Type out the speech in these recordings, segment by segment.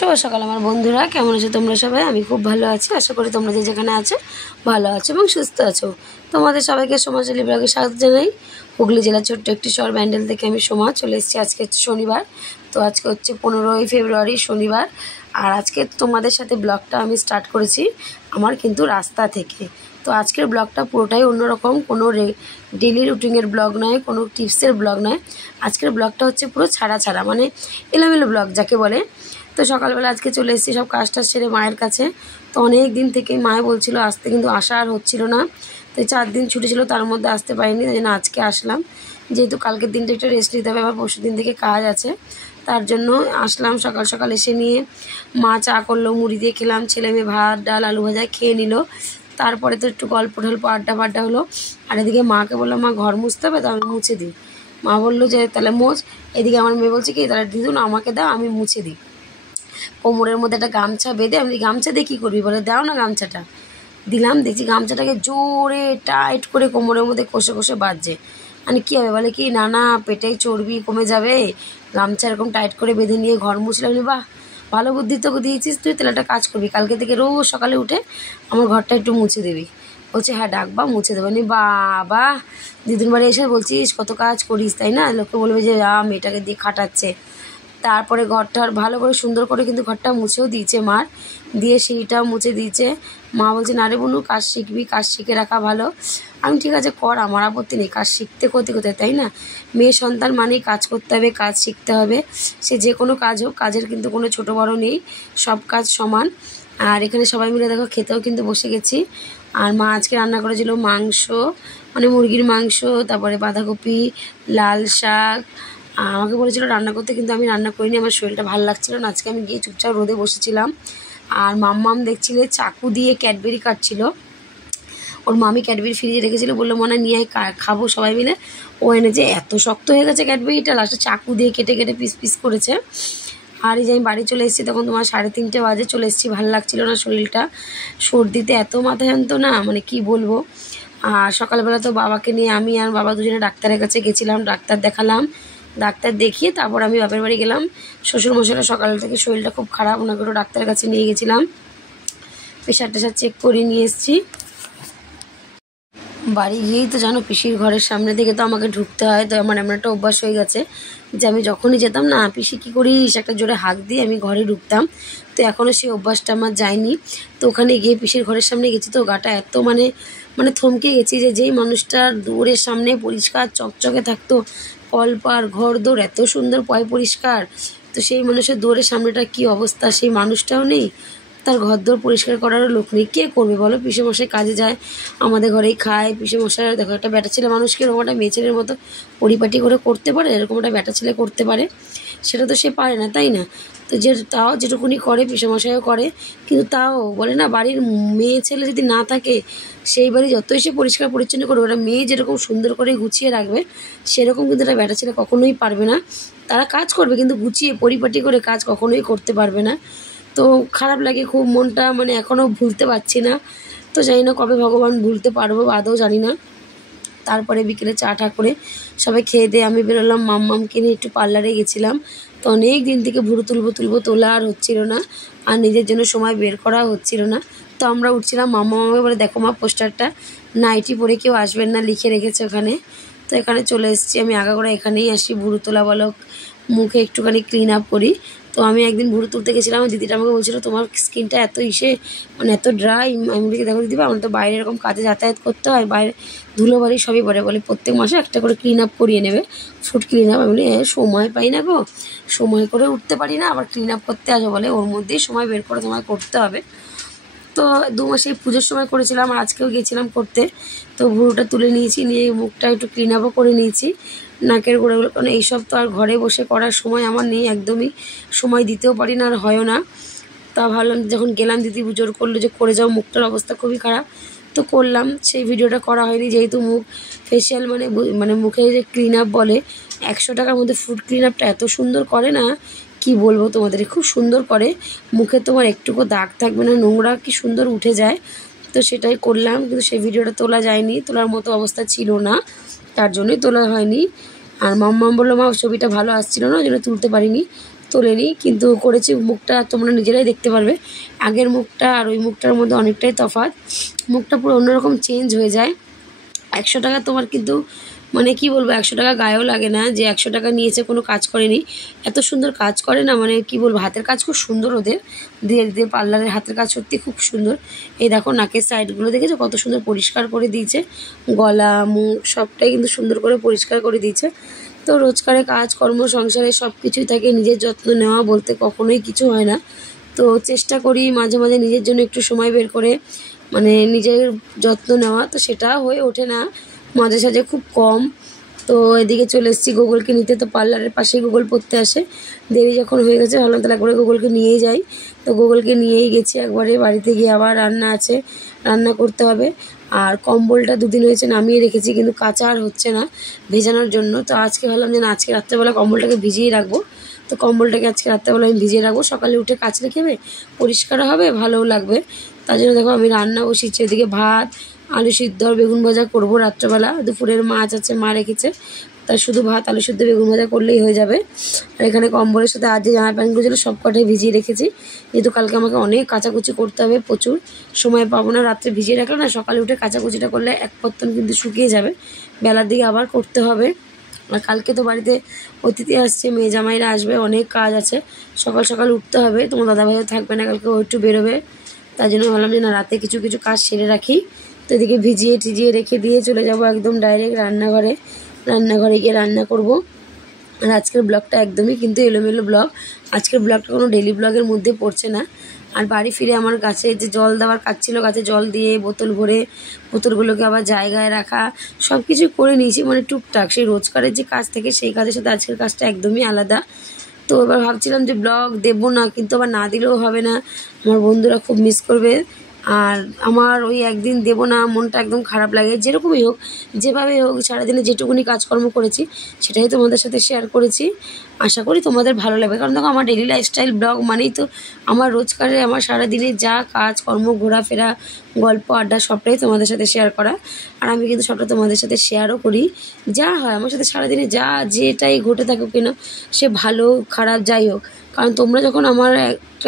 শুভ সকাল আমার বন্ধুরা, কেমন আছো তোমরা সবাই? আমি খুব ভালো আছি। আশা করি তোমরা যে যেখানে আছো ভালো আছো এবং সুস্থ আছো। তোমাদের সবাইকে সোমাচলি ব্লগে স্বাগত জানাই। হুগলি জেলার ছোট্ট একটি শহর ব্যান্ডেল থেকে আমি সোমা চলে এসেছি। আজকে হচ্ছে শনিবার, তো আজকে হচ্ছে 15ই ফেব্রুয়ারি শনিবার। আর আজকে তোমাদের সাথে ব্লগটা আমি স্টার্ট করেছি আমার কিন্তু রাস্তা থেকে। তো আজকের ব্লগটা পুরোটাই অন্যরকম, কোনো ডেলি রুটিনের ব্লগ নয়, কোনো টিপসের ব্লগ নয়। আজকের ব্লগটা হচ্ছে পুরো ছাড়া মানে এলোমেলো ব্লগ যাকে বলে। তো সকালবেলা আজকে চলে এসেছি সব কাজটা সেরে মায়ের কাছে। তো অনেক দিন থেকেই মায়ে বলছিল আসতে, কিন্তু আসা আর হচ্ছিল না। তো 4 দিন ছুটি ছিল, তার মধ্যে আসতে পারিনি, তাই জন্য আজকে আসলাম। যেহেতু কালকের দিনটা একটু রেস্ট নিতে হবে, আবার পরশু দিন থেকে কাজ আছে, তার জন্য আসলাম। সকাল সকাল এসে নিয়ে মা চা করলো, মুড়ি দিয়ে খেলাম, ছেলে মেয়ে ভাত ডাল আলু ভাজা খেয়ে নিল। তারপরে তো একটু গল্প টল্প আড্ডা হলো। আর এদিকে মাকে বললাম মা ঘর মুছতে হবে, তো আমি মুছে দিই। মা বললো যে তাহলে মোছ। এদিকে আমার মেয়ে বলছে কি তাহলে দিদুন আমাকে দাও, আমি মুছে দিই। কোমরের মধ্যে একটা গামছা বেঁধে, আমি গামছা দিয়ে কী করবি বলে, দাও না গামছাটা। দিলাম, দেখছি গামছাটাকে জোরে টাইট করে কোমরের মধ্যে কষে কষে বাজছে। মানে কী হবে বলে কি, না পেটেই চর্বি কমে যাবে, গামছা এরকম টাইট করে বেঁধে নিয়ে ঘর মুছলাম। বাহ, ভালো বুদ্ধি তো দিয়েছিস তুই, তাহলে একটা কাজ করবি, কালকে থেকে রোজ সকালে উঠে আমার ঘরটা একটু মুছে দিবি। বলছে হ্যাঁ ডাকবা, মুছে দেবো। নি বাবা, দিদির বাড়ি এসে বলছিস কত কাজ করিস, তাই না? লোকে বলবে যে মেয়েটাকে দিয়ে খাটাচ্ছে। তারপরে ঘরটা ভালো করে সুন্দর করে কিন্তু ঘরটা মুছেও দিয়েছে মার, দিয়ে সেইটাও মুছে দিয়েছে। মা বলছে না রে বোনু, কাজ শিখবি, কাজ শিখে রাখা ভালো। আমি ঠিক আছে কর, আমার আপত্তি নেই, কাজ শিখতে কোথায়, তাই না? মেয়ে সন্তান মানেই কাজ করতে হবে, কাজ শিখতে হবে। সে যে কোনো কাজ হোক, কাজের কিন্তু কোনো ছোটো বড়ো নেই, সব কাজ সমান। আর এখানে সবাই মিলে দেখো খেতেও কিন্তু বসে গেছি। আর মা আজকে রান্না করেছিল মাংস, মানে মুরগির মাংস, তারপরে বাঁধাকপি, লাল শাক। আমাকে বলেছিল রান্না করতে, কিন্তু আমি রান্না করিনি, আমার শরীরটা ভালো লাগছিল না। আজকে আমি গিয়ে চুপচাপ রোদে বসেছিলাম। আর মাম্মাম দেখছিলে চাকু দিয়ে ক্যাডবেরি কাটছিল। ওর মামি ক্যাডবেরি ফ্রিজে রেখেছিল, বললো মনে নিয়ে খাবো সবাই মিলে। ও এনেছে, এত শক্ত হয়ে গেছে ক্যাডবেরিটা, লাস্টে চাকু দিয়ে কেটে পিস করেছে। আর এই যে আমি বাড়ি চলে এসেছি, তখন তোমার 3:30 বাজে চলে এসেছি। ভালো লাগছিল না শরীরটা, সর্দিতে এত মাথা যন্ত্রণা না, মানে কি বলবো। আর সকালবেলা তো বাবাকে নিয়ে আমি আর বাবা দুজনে ডাক্তারের কাছে গেছিলাম, ডাক্তার দেখালাম। ডাক্তার দেখিয়ে তারপর আমি বাপের বাড়ি গেলাম। শ্বশুরমশাইটা সকাল থেকে শরীরটা খুব খারাপ, ওনাকে ডাক্তারের কাছে নিয়ে গেছিলাম, প্রেশার টেশার চেক করে নিয়ে এসেছি। বাড়ি গিয়েই তো জানো পিসির ঘরের সামনে থেকে তো আমাকে ঢুকতে হয়। তো আমার এমন একটা অভ্যাস হয়ে গেছে যে আমি যখনই যেতাম না, পিসি কী করিস একটা জোরে হাঁক দিয়ে আমি ঘরে ঢুকতাম। তো এখনও সেই অভ্যাসটা আমার যায়নি। তো ওখানে গিয়ে পিসির ঘরের সামনে গেছি, তো গাটা এত মানে থমকে গেছি যে যেই মানুষটার দূরের সামনে পরিষ্কার চকচকে থাকতো, কলপার ঘর দৌড় এত সুন্দর পরিষ্কার, তো সেই মানুষের দৌড়ের সামনেটা কি অবস্থা, সেই মানুষটাও নেই, তার ঘরদোর পরিষ্কার করারও লোক নেই। কে করবে বলো? পিসেমশাই কাজে যায়, আমাদের ঘরেই খায়। পিসেমশাই দেখো একটা ব্যাটা ছেলে মানুষকে এরকম একটা মেয়ে ছেলের মতো পরিপাটি করে করতে পারে, এরকম একটা ব্যাটা ছেলে করতে পারে? সেটা তো সে পারে না, তাই না? তো তাও যেটুকুনি করে পিসেমশাইও করে, কিন্তু তাও বলে না বাড়ির মেয়ে ছেলে যদি না থাকে, সেই বাড়ি যতই সে পরিষ্কার পরিচ্ছন্ন করবে, ওটা মেয়ে যেরকম সুন্দর করে গুছিয়ে রাখবে, সেরকম কিন্তু একটা ব্যাটা ছেলে কখনোই পারবে না। তারা কাজ করবে কিন্তু গুছিয়ে পরিপাটি করে কাজ কখনোই করতে পারবে না। তো খারাপ লাগে খুব, মনটা মানে এখনও ভুলতে পারছি না। তো জানি না কবে ভগবান ভুলতে পারবো, আদৌ জানি না। তারপরে বিকেলে চা টা করে সবাই খেয়ে দিয়ে আমি বেরোলাম, মাম্মামকে নিয়ে একটু পার্লারে গেছিলাম। তো অনেক দিন থেকে ভুরু তুলবো তোলা আর হচ্ছিল না, আর নিজের জন্য সময় বের করা হচ্ছিল না। তো আমরা উঠছিলাম, মাম্মাকে বলে দেখো মা পোস্টারটা, নাইটি পরে কেউ আসবেন না লিখে রেখেছে ওখানে। তো এখানে চলে এসেছি, আমি আগাগোড়া এখানেই আসি, ভুরু তোলা বলো, মুখে একটুখানি ক্লিন আপ করি। তো আমি একদিন ভুরু তুলতে গেছিলাম, দিদিটা আমাকে বলছিল তোমার স্কিনটা এত মানে এত ড্রাই। আমি বলি দেখো দিদি, আমরা তো বাইরে এরকম কাজে যাতায়াত করতে হয়, বাইরে ধুলোবাড়ি সবই পরে, বলে প্রত্যেক মাসে একটা করে ক্লিন আপ করিয়ে নেবে, ফুড ক্লিন আপ। আমি বলি সময় পাই না গো, সময় করে উঠতে পারি না, আবার ক্লিন আপ করতে আসো, বলে ওর মধ্যেই সময় বের করে তোমায় করতে হবে। তো 2 মাসে পুজোর সময় করেছিলাম, আর আজকেও গেছিলাম করতে। তো ভুরুটা তুলে নিয়েছি, নিয়ে মুখটা একটু ক্লিন আপও করে নিয়েছি, নাকের গোড়াগুলো, কারণ এইসব তো আর ঘরে বসে করার সময় আমার নেই, একদমই সময় দিতেও পারি না, আর হয়ও না। তা ভাবলাম যখন গেলাম, দিদি জোর করলো যে করে যাও, মুখটার অবস্থা খুবই খারাপ। তো করলাম, সেই ভিডিওটা করা হয়নি, যেহেতু মুখ ফেসিয়াল মানে মুখে যে ক্লিন আপ বলে 100 টাকার মধ্যে ফুড ক্লিন আপটা এত সুন্দর করে না, কি বলবো তোমাদের, খুব সুন্দর করে, মুখে তোমার একটুকু দাগ থাকবে না, নোংরা কি সুন্দর উঠে যায়। তো সেটাই করলাম, কিন্তু সেই ভিডিওটা তোলা যায়নি, তোলার মতো অবস্থা ছিল না, তার জন্যই তোলা হয়নি। আর মাম্মাম বললো মা ছবিটা ভালো আসছিল না, ওই জন্য তুলতে পারিনি। তোলেনি, কিন্তু করেছি। মুখটা তোমরা নিজেরাই দেখতে পারবে, আগের মুখটা আর ওই মুখটার মধ্যে অনেকটাই তফাৎ। মুখটা পুরো অন্যরকম চেঞ্জ হয়ে যায়। 100 টাকা তোমার কিন্তু মানে কি বলবো, 100 টাকা গায়েও লাগে না যে 100 টাকা নিয়েছে কোনো কাজ করেনি। এত সুন্দর কাজ করে না, মানে কি বলবো, হাতের কাজ খুব সুন্দর ওদের। দিয়ে দিয়ে পার্লারের হাতের কাজ সত্যি খুব সুন্দর। এই দেখো নাকের সাইডগুলো দেখেছো কত সুন্দর পরিষ্কার করে দিয়েছে, গলা মুখ সবটাই কিন্তু সুন্দর করে পরিষ্কার করে দিয়েছে। তো রোজকারে কাজ কর্ম সংসারে সব কিছুই থাকে, নিজের যত্ন নেওয়া বলতে কখনোই কিছু হয় না। তো চেষ্টা করি মাঝে মাঝে নিজের জন্য একটু সময় বের করে মানে নিজের যত্ন নেওয়া, তো সেটা হয়ে ওঠে না, মাঝে সাঝে খুব কম। তো এদিকে চলে এসেছি গুগলকে নিতে, তো পার্লারের পাশেই গুগল পড়তে আসে। দেরি যখন হয়ে গেছে ভাবলাম তাহলে একবারে গুগলকে নিয়েই যাই। তো গুগলকে নিয়েই গেছি একবারে। বাড়িতে গিয়ে আবার রান্না আছে, রান্না করতে হবে। আর কম্বলটা 2 দিন হয়েছে নামিয়ে রেখেছি, কিন্তু কাঁচা আর হচ্ছে না ভেজানোর জন্য। তো আজকে ভাবলাম যে না, আজকে রাত্রেবেলা কম্বলটাকে ভিজিয়ে রাখবো। তো কম্বলটাকে আজকে রাত্রেবেলা আমি ভিজিয়ে রাখবো, সকালে উঠে কাচলে খেবে, পরিষ্কার হবে, ভালোও লাগবে। তার জন্য দেখো আমি রান্না বসিয়েছি। ওদিকে ভাত, আলু সিদ্ধ আর বেগুন ভাজা করবো রাত্রেবেলা। দুপুরের মাছ আছে, মা রেখেছে, তাই শুধু ভাত আলু সিদ্ধ বেগুন ভাজা করলেই হয়ে যাবে। আর এখানে কম্বলের সাথে আজ যে জামা প্যান্টগুলো ছিল সব কটাই ভিজিয়ে রেখেছি, যেহেতু কালকে আমাকে অনেক কাচাকুচি করতে হবে, প্রচুর সময় পাবো না। রাত্রে ভিজিয়ে রাখলে না, সকালে উঠে কাচাকুচিটা করলে এক পত্তন কিন্তু শুকিয়ে যাবে, বেলার দিকে আবার করতে হবে। আর কালকে তো বাড়িতে অতিথি আসছে, মেয়ে জামাইরা আসবে, অনেক কাজ আছে, সকাল সকাল উঠতে হবে। তোমার দাদাভাইও থাকবে না কালকে, ও একটু বেরোবে। তাই জন্য ভাবলাম যে না, রাতে কিছু কিছু কাজ সেরে রাখি। তো এদিকে ভিজিয়ে টিজিয়ে রেখে দিয়ে চলে যাব একদম ডাইরেক্ট রান্নাঘরে। রান্নাঘরে গিয়ে রান্না করব। আর আজকের ব্লগটা একদমই কিন্তু এলোমেলো ব্লগ, আজকের ব্লগটা কোনো ডেলি ব্লগের মধ্যে পড়ছে না। আর বাড়ি ফিরে আমার গাছে যে জল দেওয়ার কাজ ছিল, গাছে জল দিয়ে বোতল ভরে বোতলগুলোকে আবার জায়গায় রাখা, সব কিছু করে নিয়েছি, মানে টুকটাক সেই রোজকারের যে কাজ থেকে সেই কাজের সাথে আজকের কাজটা একদমই আলাদা। তো এবার ভাবছিলাম যে ব্লগ দেবো না, কিন্তু আবার না দিলেও হবে না, আমার বন্ধুরা খুব মিস করবে। আর আমার ওই একদিন দেবো না, মনটা একদম খারাপ লাগে। যেরকমই হোক, যেভাবে হোক, সারাদিনে যেটুকুনি কাজকর্ম করেছি সেটাই তোমাদের সাথে শেয়ার করেছি। আশা করি তোমাদের ভালো লাগবে, কারণ দেখো আমার ডেলি লাইফস্টাইল ব্লগ মানেই তো আমার রোজকারে আমার সারাদিনে যা কাজকর্ম, ঘোরাফেরা, গল্প আড্ডা সবটাই তোমাদের সাথে শেয়ার করা। আর আমি কিন্তু সবটা তোমাদের সাথে শেয়ারও করি, যা হয় আমার সাথে সারাদিনে, যা যেটাই ঘটে থাকুক কেন, সে ভালো খারাপ যাই হোক। কারণ তোমরা যখন আমার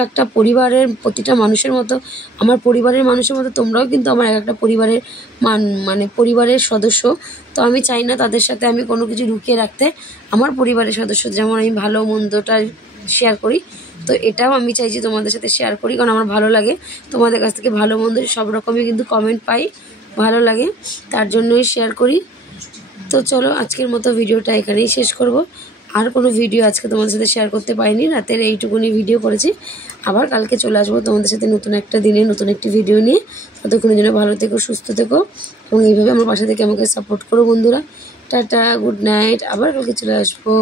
একটা পরিবারের প্রতিটা মানুষের মতো, আমার পরিবারের মানুষের মতো তোমরাও কিন্তু আমার একটা পরিবারের মানে পরিবারের সদস্য। তো আমি চাই না তাদের সাথে আমি কোনো কিছু লুকিয়ে রাখতে। আমার পরিবারের সদস্য যেমন আমি ভালো মন্দটা শেয়ার করি, তো এটাও আমি চাই যে তোমাদের সাথে শেয়ার করি, কারণ আমার ভালো লাগে তোমাদের কাছ থেকে ভালো মন্দ সব রকমই কিন্তু কমেন্ট পাই, ভালো লাগে, তার জন্যই শেয়ার করি। তো চলো আজকের মতো ভিডিওটা এখানেই শেষ করব। আর কোনো ভিডিও আজকে তোমাদের সাথে শেয়ার করতে পারিনি, রাতের এইটুকুনি ভিডিও করেছি। আবার কালকে চলে আসবো তোমাদের সাথে নতুন একটা দিনে নতুন একটি ভিডিও নিয়ে। ততক্ষণের জন্য ভালো থেকো, সুস্থ থেকো, এবং এইভাবে আমার পাশে থেকে আমাকে সাপোর্ট করো বন্ধুরা। টাটা, গুড নাইট, আবার কালকে চলে আসবো।